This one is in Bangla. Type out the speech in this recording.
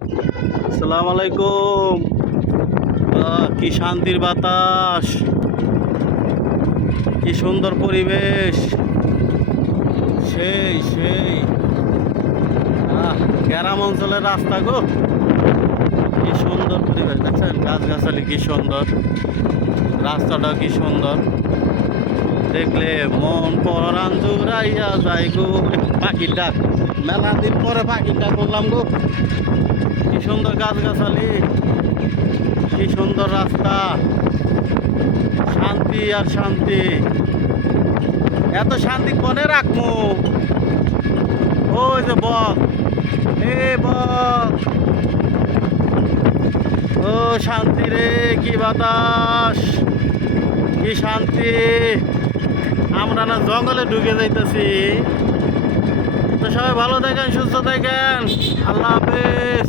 আসসালামু আলাইকুম। কি শান্তির বাতাস, কি সুন্দর পরিবেশ। সেই সেই গ্রাম অঞ্চলের রাস্তা গো, কি সুন্দর পরিবেশ। দেখছেন গাছগাছালি কি সুন্দর, রাস্তাটা কি সুন্দর, দেখলে মন পরাণ জুড়াইয়া যায় গো। পাখির ডাক, মেলা দিন পরে পাখির ডাক করলাম গো। কি সুন্দর গাছগাছালি, কি সুন্দর রাস্তা, শান্তি আর শান্তি। এত শান্তি কোনে রাখবো? ওই যে বক, এ বক, ও শান্তি রে, কি বাতাস, কি শান্তি। আমরা না জঙ্গলে ঢুকে যাইতেছি। তো সবাই ভালো থাকেন, সুস্থ থাকেন, আল্লাহ হাফেজ।